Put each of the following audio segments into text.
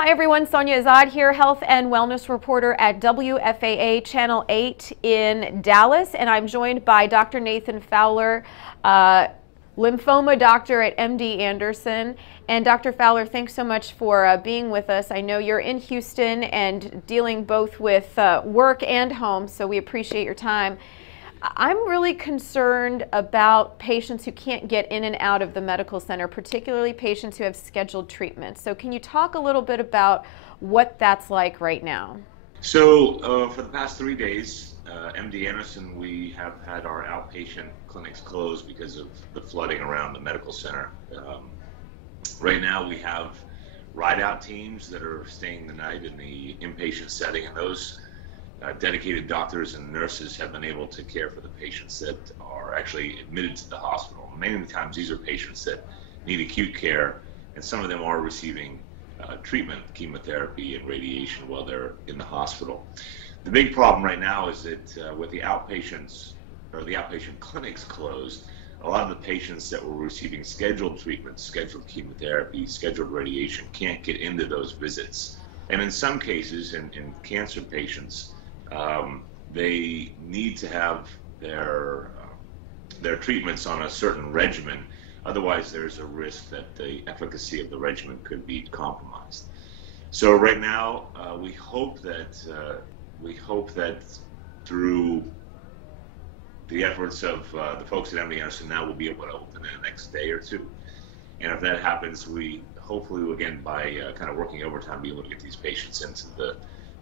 Hi everyone, Sonia Azad here, health and wellness reporter at WFAA Channel 8 in Dallas, and I'm joined by Dr. Nathan Fowler, lymphoma doctor at MD Anderson. And Dr. Fowler, thanks so much for being with us. I know you're in Houston and dealing both with work and home, so we appreciate your time. I'm really concerned about patients who can't get in and out of the medical center, particularly patients who have scheduled treatments. So can you talk a little bit about what that's like right now? So for the past 3 days, MD Anderson, we have had our outpatient clinics closed because of the flooding around the medical center. Right now we have ride-out teams that are staying the night in the inpatient setting, and those dedicated doctors and nurses have been able to care for the patients that are actually admitted to the hospital. Many of the times these are patients that need acute care, and some of them are receiving treatment, chemotherapy and radiation while they're in the hospital. The big problem right now is that with the outpatients or the outpatient clinics closed, a lot of the patients that were receiving scheduled treatment, scheduled chemotherapy, scheduled radiation can't get into those visits. And in some cases, in cancer patients, they need to have their treatments on a certain regimen. Otherwise, there's a risk that the efficacy of the regimen could be compromised. So right now, we hope that through the efforts of the folks at MD Anderson, now we'll be able to open in the next day or two. And if that happens, we hopefully, again, by kind of working overtime, be able to get these patients into the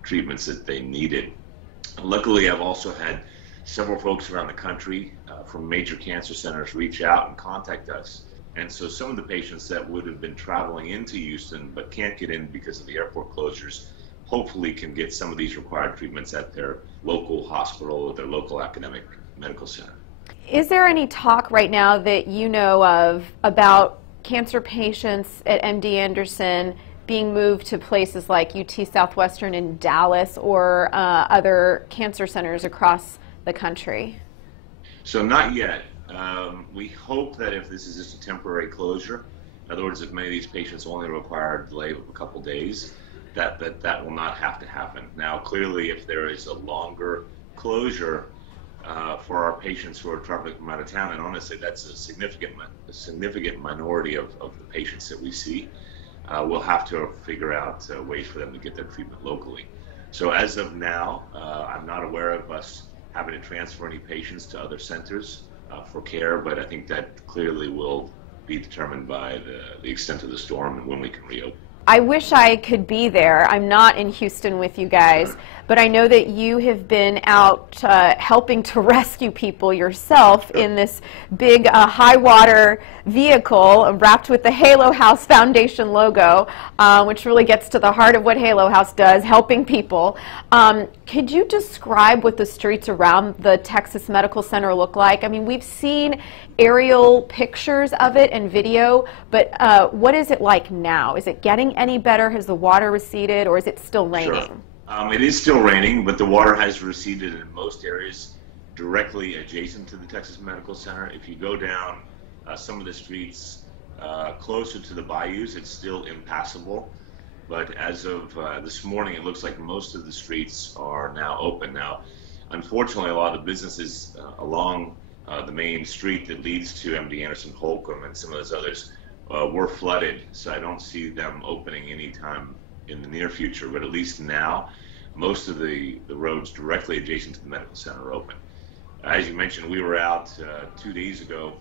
treatments that they needed. Luckily, I've also had several folks around the country from major cancer centers reach out and contact us. And so some of the patients that would have been traveling into Houston but can't get in because of the airport closures, hopefully can get some of these required treatments at their local hospital or their local academic medical center. Is there any talk right now that you know of about cancer patients at MD Anderson being moved to places like UT Southwestern in Dallas or other cancer centers across the country? So not yet. We hope that if this is just a temporary closure, in other words, if many of these patients only require a delay of a couple days, that will not have to happen. Now, clearly, if there is a longer closure for our patients who are traveling from out of town, and honestly, that's a significant minority of the patients that we see, we'll have to figure out ways for them to get their treatment locally. So as of now, I'm not aware of us having to transfer any patients to other centers for care, but I think that clearly will be determined by the extent of the storm and when we can reopen. I wish I could be there. I'm not in Houston with you guys, but I know that you have been out helping to rescue people yourself in this big high water vehicle wrapped with the Halo House Foundation logo, which really gets to the heart of what Halo House does, helping people. Could you describe what the streets around the Texas Medical Center look like? I mean, we've seen aerial pictures of it and video, but what is it like now? Is it getting any better? Has the water receded, or is it still raining? Sure. It is still raining, but the water has receded in most areas directly adjacent to the Texas Medical Center. If you go down some of the streets closer to the bayous, it's still impassable. But as of this morning, it looks like most of the streets are now open. Now, unfortunately, a lot of the businesses along the main street that leads to MD Anderson, Holcomb, and some of those others were flooded, so I don't see them opening anytime in the near future, but at least now, most of the roads directly adjacent to the medical center are open. As you mentioned, we were out 2 days ago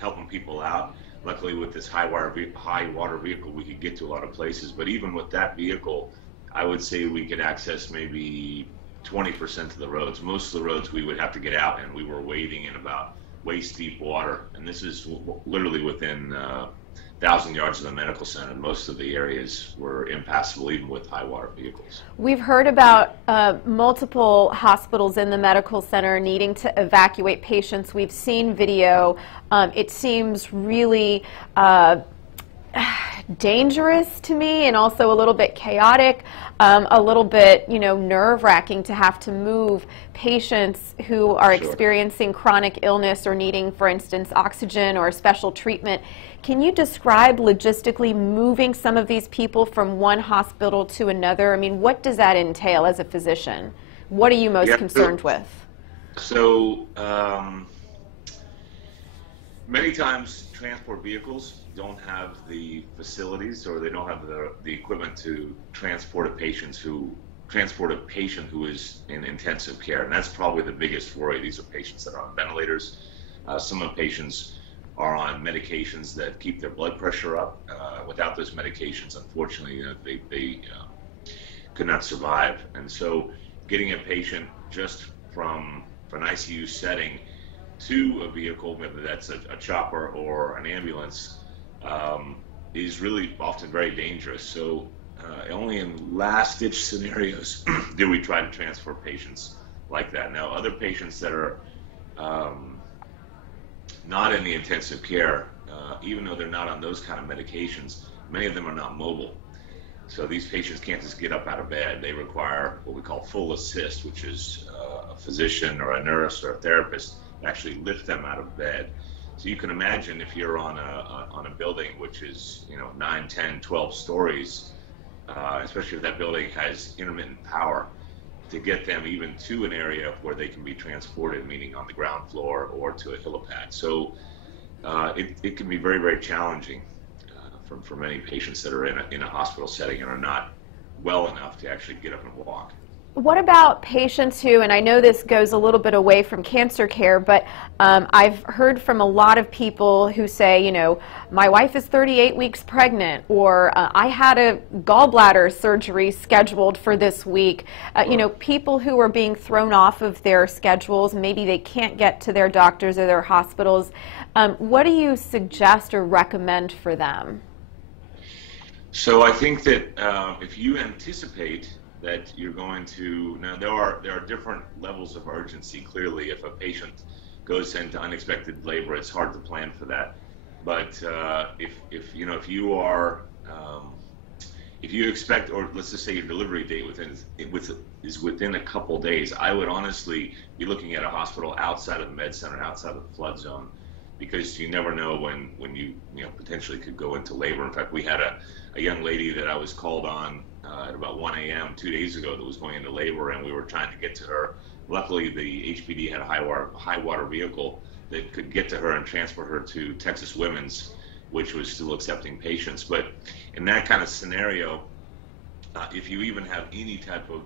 helping people out. Luckily, with this high water vehicle, we could get to a lot of places, but even with that vehicle, I would say we could access maybe 20% of the roads. Most of the roads we would have to get out, and we were wading in about waist deep water, and this is literally within 1,000 yards of the medical center. Most of the areas were impassable even with high water vehicles. We've heard about multiple hospitals in the medical center needing to evacuate patients. We've seen video. It seems really dangerous to me, and also a little bit chaotic, a little bit, nerve-wracking to have to move patients who are experiencing chronic illness or needing, for instance, oxygen or special treatment. Can you describe logistically moving some of these people from one hospital to another? I mean, what does that entail as a physician? What are you most concerned with? So, many times transport vehicles don't have the facilities, or they don't have the equipment to transport a patient who is in intensive care, and that's probably the biggest worry. These are patients that are on ventilators. Some of the patients are on medications that keep their blood pressure up. Without those medications, unfortunately, they could not survive. And so getting a patient just from an ICU setting to a vehicle, whether that's a chopper or an ambulance, is really often very dangerous. So only in last-ditch scenarios do we try to transfer patients like that. Now, other patients that are not in the intensive care, even though they're not on those kind of medications, many of them are not mobile. So these patients can't just get up out of bed. They require what we call full assist, which is a physician or a nurse or a therapist actually lift them out of bed. So you can imagine if you're on a building which is 9, 10, 12 stories, especially if that building has intermittent power, to get them even to an area where they can be transported, meaning on the ground floor or to a helipad. So it can be very, very challenging for many patients that are in a hospital setting and are not well enough to actually get up and walk. What about patients who, and I know this goes a little bit away from cancer care, but I've heard from a lot of people who say, my wife is 38 weeks pregnant, or I had a gallbladder surgery scheduled for this week. People who are being thrown off of their schedules, maybe they can't get to their doctors or their hospitals. What do you suggest or recommend for them? So I think that if you anticipate that you're going to, now there are different levels of urgency. Clearly, if a patient goes into unexpected labor, it's hard to plan for that. But if you expect, or let's just say your delivery date is within a couple days, I would honestly be looking at a hospital outside of the med center, outside of the flood zone, because you never know when you potentially could go into labor. In fact, we had a young lady that I was called on at about 1 a.m. 2 days ago that was going into labor, and we were trying to get to her. Luckily, the HPD had a high water vehicle that could get to her and transfer her to Texas Women's, which was still accepting patients. But in that kind of scenario, if you even have any type of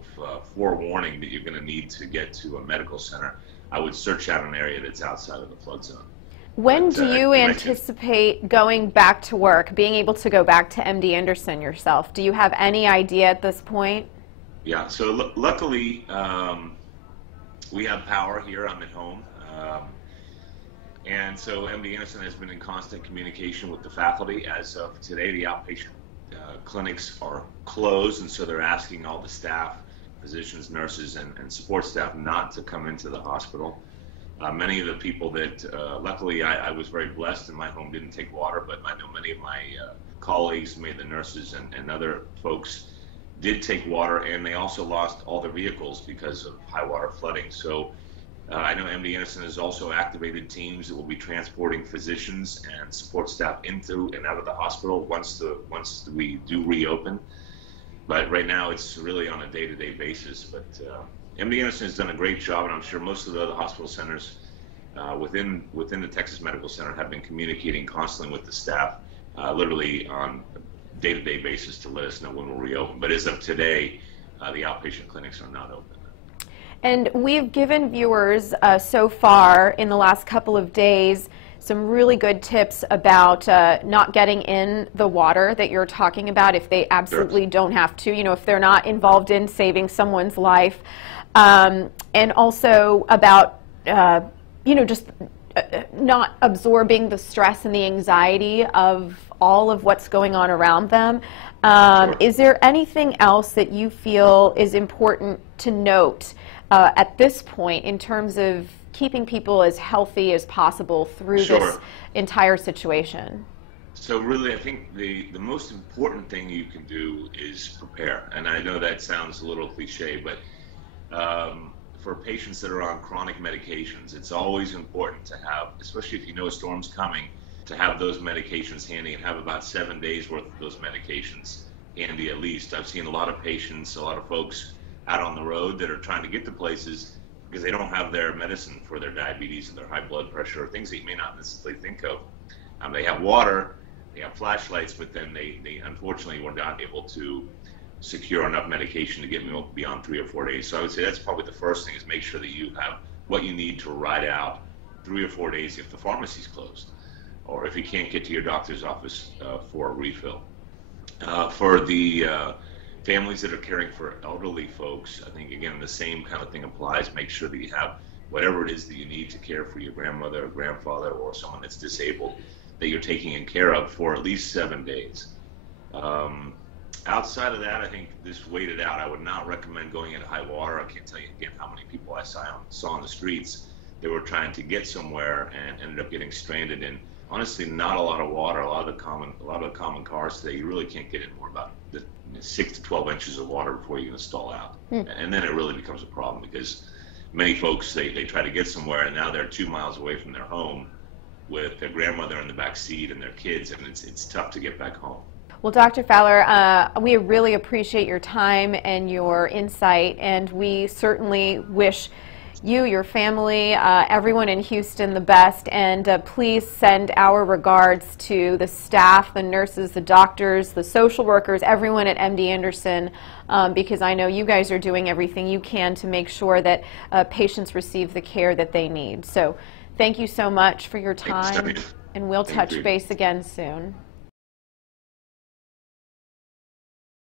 forewarning that you're going to need to get to a medical center, I would search out an area that's outside of the flood zone. When do you anticipate going back to work, being able to go back to MD Anderson yourself? Do you have any idea at this point? Yeah, so luckily we have power here. I'm at home. And so MD Anderson has been in constant communication with the faculty. As of today, the outpatient clinics are closed, and so they're asking all the staff, physicians, nurses, and support staff not to come into the hospital. Many of the people that, luckily I was very blessed and my home didn't take water, but I know many of my colleagues, many of the nurses and other folks did take water, and they also lost all their vehicles because of high water flooding. So I know MD Anderson has also activated teams that will be transporting physicians and support staff into and out of the hospital once we do reopen. But right now it's really on a day-to-day basis. But MD Anderson has done a great job, and I'm sure most of the other hospital centers within the Texas Medical Center have been communicating constantly with the staff, literally on a day-to-day basis to let us know when we'll reopen. But as of today, the outpatient clinics are not open. And we've given viewers so far in the last couple of days some really good tips about not getting in the water that you're talking about if they absolutely don't have to, if they're not involved in saving someone's life. And also about, just not absorbing the stress and the anxiety of all of what's going on around them. Is there anything else that you feel is important to note at this point in terms of keeping people as healthy as possible through this entire situation? So really, I think the most important thing you can do is prepare. And I know that sounds a little cliche, but for patients that are on chronic medications, it's always important to have, especially if you know a storm's coming, to have those medications handy and have about 7 days worth of those medications handy at least. I've seen a lot of patients, a lot of folks out on the road that are trying to get to places because they don't have their medicine for their diabetes and their high blood pressure or things that you may not necessarily think of. They have water, they have flashlights, but then they unfortunately were not able to secure enough medication to get me beyond 3 or 4 days. So I would say that's probably the first thing, is make sure that you have what you need to ride out 3 or 4 days if the pharmacy's closed, or if you can't get to your doctor's office for a refill. For the families that are caring for elderly folks, I think, again, the same kind of thing applies. Make sure that you have whatever it is that you need to care for your grandmother or grandfather or someone that's disabled, that you're taking in care of for at least 7 days. Outside of that, I think just wait it out. I would not recommend going into high water. I can't tell you again how many people I saw on the streets that were trying to get somewhere and ended up getting stranded in, honestly, not a lot of water. A lot of the common cars today, you really can't get in more about 6 to 12 inches of water before you can stall out. And then it really becomes a problem, because many folks, they try to get somewhere and now they're 2 miles away from their home with their grandmother in the back seat and their kids, and it's tough to get back home. Well, Dr. Fowler, we really appreciate your time and your insight, and we certainly wish you, your family, everyone in Houston the best, and please send our regards to the staff, the nurses, the doctors, the social workers, everyone at MD Anderson, because I know you guys are doing everything you can to make sure that patients receive the care that they need. So thank you so much for your time, and we'll touch base again soon.